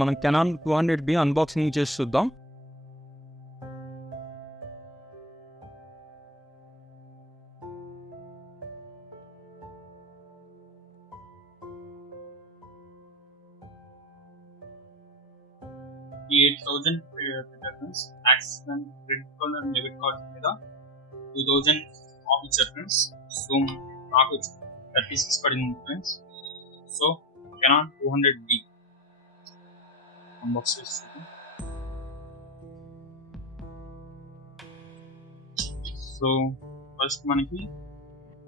మనం Canon 200D unboxing చేసి చూద్దాం. ఈ 8000 friends axis bank credit card and debit card మీద 2000 ఆఫ్ ఇచ్చారు ఫ్రెండ్స్. సో నాకు 36 పడింది friends. So Canon 200D unbox చేస్తాను. సో ఫస్ట్ మనకి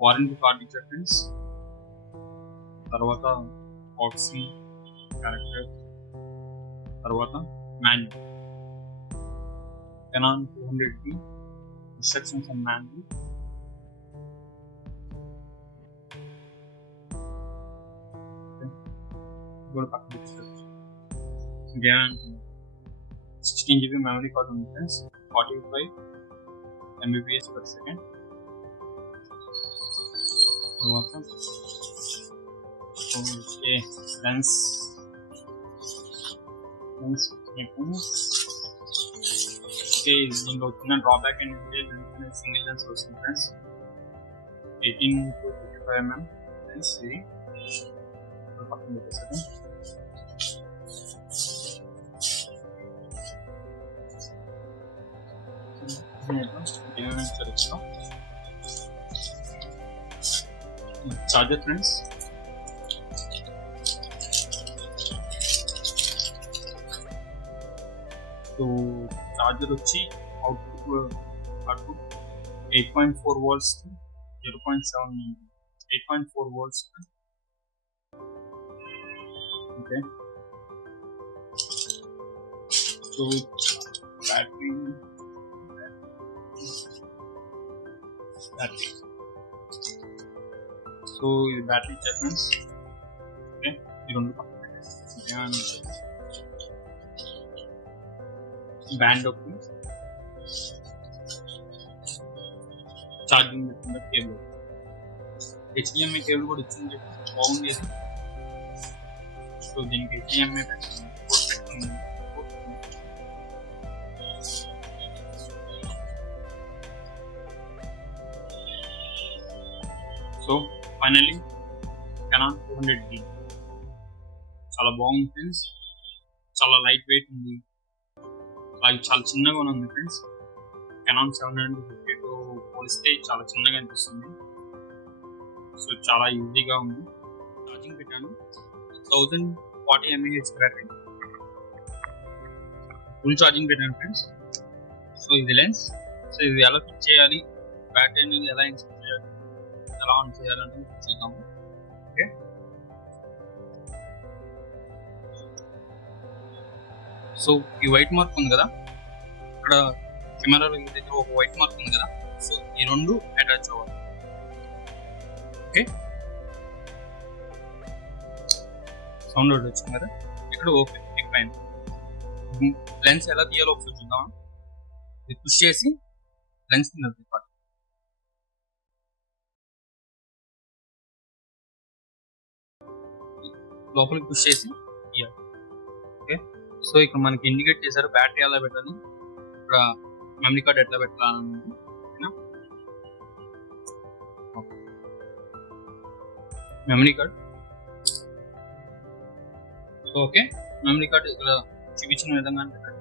వారంటీ కార్డ్ ఇచ్చారు ఫ్రెండ్స్, తర్వాత బాక్సింగ్ క్యారెక్టర్, తర్వాత manual. Canon 200D instructions and manual. Go to package. Again, 16GB memory card on friends, 45 Mbps per second. Okay, lens. Okay, దీంట్లో వచ్చిన drawback ఏంటంటే single lens వస్తుంది friends, 18 to 55 mm lens. ఇది పక్కన పెట్టేసాను. Charger friends, so charger వచ్చి output 8.4 volts 0.7 8.4 volts. Okay, so battery so ఇది battery ఇచ్చా ఫ్రెండ్స్. ఓకే, ఈ రెండు బ్యాండ్ ఒకటి, ఛార్జింగ్ పెట్టుకున్న కేబుల్, HDMI కేబుల్ కూడా ఇచ్చింది, బాగుంది. సో దీనికి HDMI పెట్టుకుంది. సో ఫైనల్లీ కెనాన్ 200D చాలా బాగుంది ఫ్రెండ్స్, చాలా లైట్ వెయిట్ ఉంది, అలాగే చాలా చిన్నగా ఉంది ఫ్రెండ్స్. కెనాన్ 750తో పోలిస్తే చాలా చిన్నగా అనిపిస్తుంది. సో చాలా ఈజీగా ఉంది. ఛార్జింగ్ పెట్టాను, 1040 mAh బ్యాటరీ, ఫుల్ ఛార్జింగ్ పెట్టాను ఫ్రెండ్స్. సో ఇది లెన్స్. సో ఇది ఎలా ఫిట్ చేయాలి, బ్యాటరీ అనేది ఎలా ఇన్సర్ట్ చేయాలి, ఎలా ఆన్ చేయాలని చూద్దాము. ఓకే, సో ఈ వైట్ మార్క్ ఉంది కదా, ఇక్కడ కెమెరా దగ్గర ఒక వైట్ మార్క్ ఉంది కదా, సో ఈ రెండు అటాచ్ అవ్వాలి. ఓకే, సౌండ్ ఒకటి వచ్చింది కదా ఇక్కడ. ఓకే, అయిపోయింది. లెన్స్ ఎలా తీయాలో ఒకసారి చూద్దాం. ఇది పుష్ చేసి లెన్స్ తిప్పాలి. లోపలికి పుష్ చేసి తీయాలి. ఓకే, సో ఇక్కడ మనకి ఇండికేట్ చేశారు బ్యాటరీ ఎలా పెట్టాలి, ఇక్కడ మెమరీ కార్డ్ ఎట్లా పెట్టాలని. Memory card, okay, memory card ఇక్కడ చూపించిన విధంగా పెట్టండి.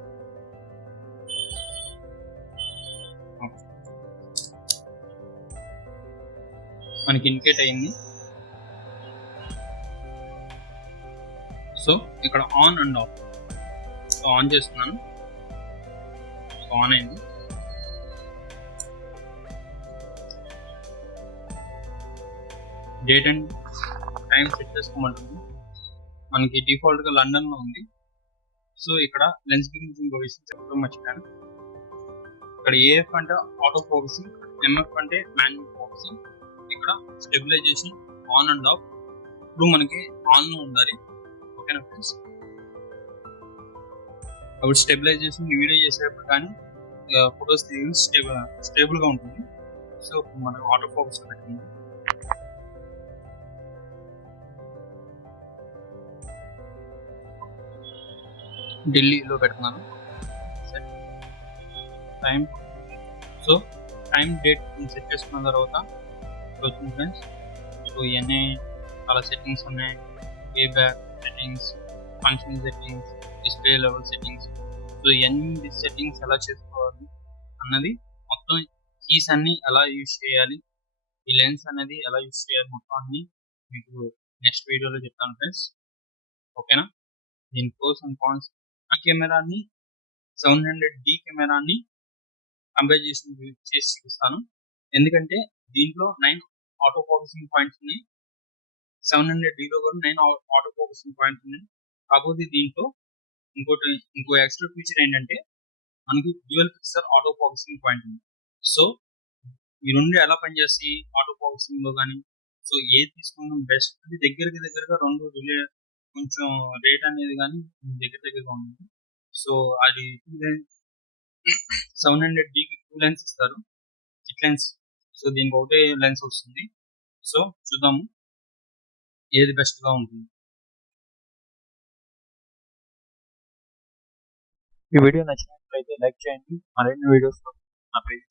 మనకి ఇండికేట్ అయింది. సో ఇక్కడ on and off. So on చేస్తున్నాను, ఆన్ అయింది. డేట్ అండ్ టైం సెట్ చేసుకోమంటుంది. మనకి డిఫాల్ట్ గా లండన్ లో ఉంది. సో ఇక్కడ లెన్స్ గురించి ఇంకో విషయం చెప్పడం మర్చిపోయాను. ఇక్కడ ఏఎఫ్ అంటే ఆటో ఫోకసింగ్, ఎంఎఫ్ అంటే మాన్యువల్ ఫోకసింగ్, ఇక్కడ స్టెబిలైజేషన్ ఆన్ అండ్ ఆఫ్. ఇప్పుడు మనకి ఆన్ లో ఉండాలి. ఓకేనా ఫ్రెండ్స్, అప్పుడు స్టెబిలైజేషన్ వీడియో చేసేటప్పుడు కానీ ఫొటోస్ స్టేబుల్ గా ఉంటుంది. సో మనం ఆటో ఫోకస్ పెట్టింది. ఢిల్లీలో పెడుతున్నాను. Set time. So time date set చేసుకున్న తర్వాత వచ్చింది ఫ్రెండ్స్. సో ఇవన్నీ చాలా సెట్టింగ్స్ ఉన్నాయి. A back settings, function settings, display level settings. So ఇవన్నీ సెట్టింగ్స్ ఎలా చేసుకోవాలి అన్నది మొత్తం, కీస్ అన్ని ఎలా యూజ్ చేయాలి, ఈ లెన్స్ అనేది ఎలా యూజ్ చేయాలి మొత్తం అన్ని మీకు నెక్స్ట్ వీడియోలో చెప్తాను ఫ్రెండ్స్. ఓకేనా? దీని ప్రోస్ అండ్ కాన్స్. ఈ కెమెరాని 700D కెమెరాని కంపేర్ చేసి చూపిస్తాను. ఎందుకంటే దీంట్లో 9 ఆటో ఫోకసింగ్ పాయింట్స్ ఉన్నాయి. 700Dలో కూడా 9 ఆటో ఫోకసింగ్ పాయింట్స్ ఉన్నాయి. కాకపోతే దీంట్లో ఇంకో ఎక్స్ట్రా ఫీచర్ ఏంటంటే మనకి డ్యూయల్ ఫిక్సర్ ఆటో ఫోకసింగ్ పాయింట్ ఉంది. సో ఈ రెండు ఎలా పనిచేస్తాయి ఆటో ఫోకసింగ్ లో కానీ, సో ఏది తీసుకున్నాం బెస్ట్, అది దగ్గరగా రెండు రిలే కొంచెం రేట్ అనేది కానీ దగ్గరగా ఉంది. సో అది 700Dకి 2 లెన్స్ ఇస్తారు, సిక్ లెన్స్. సో దీనికి ఒకటే లెన్స్ వస్తుంది. సో చూద్దాము ఏది బెస్ట్ గా ఉంటుంది. ఈ వీడియో నచ్చినట్లయితే లైక్ చేయండి. మరిన్ని వీడియోస్ నా పేజ్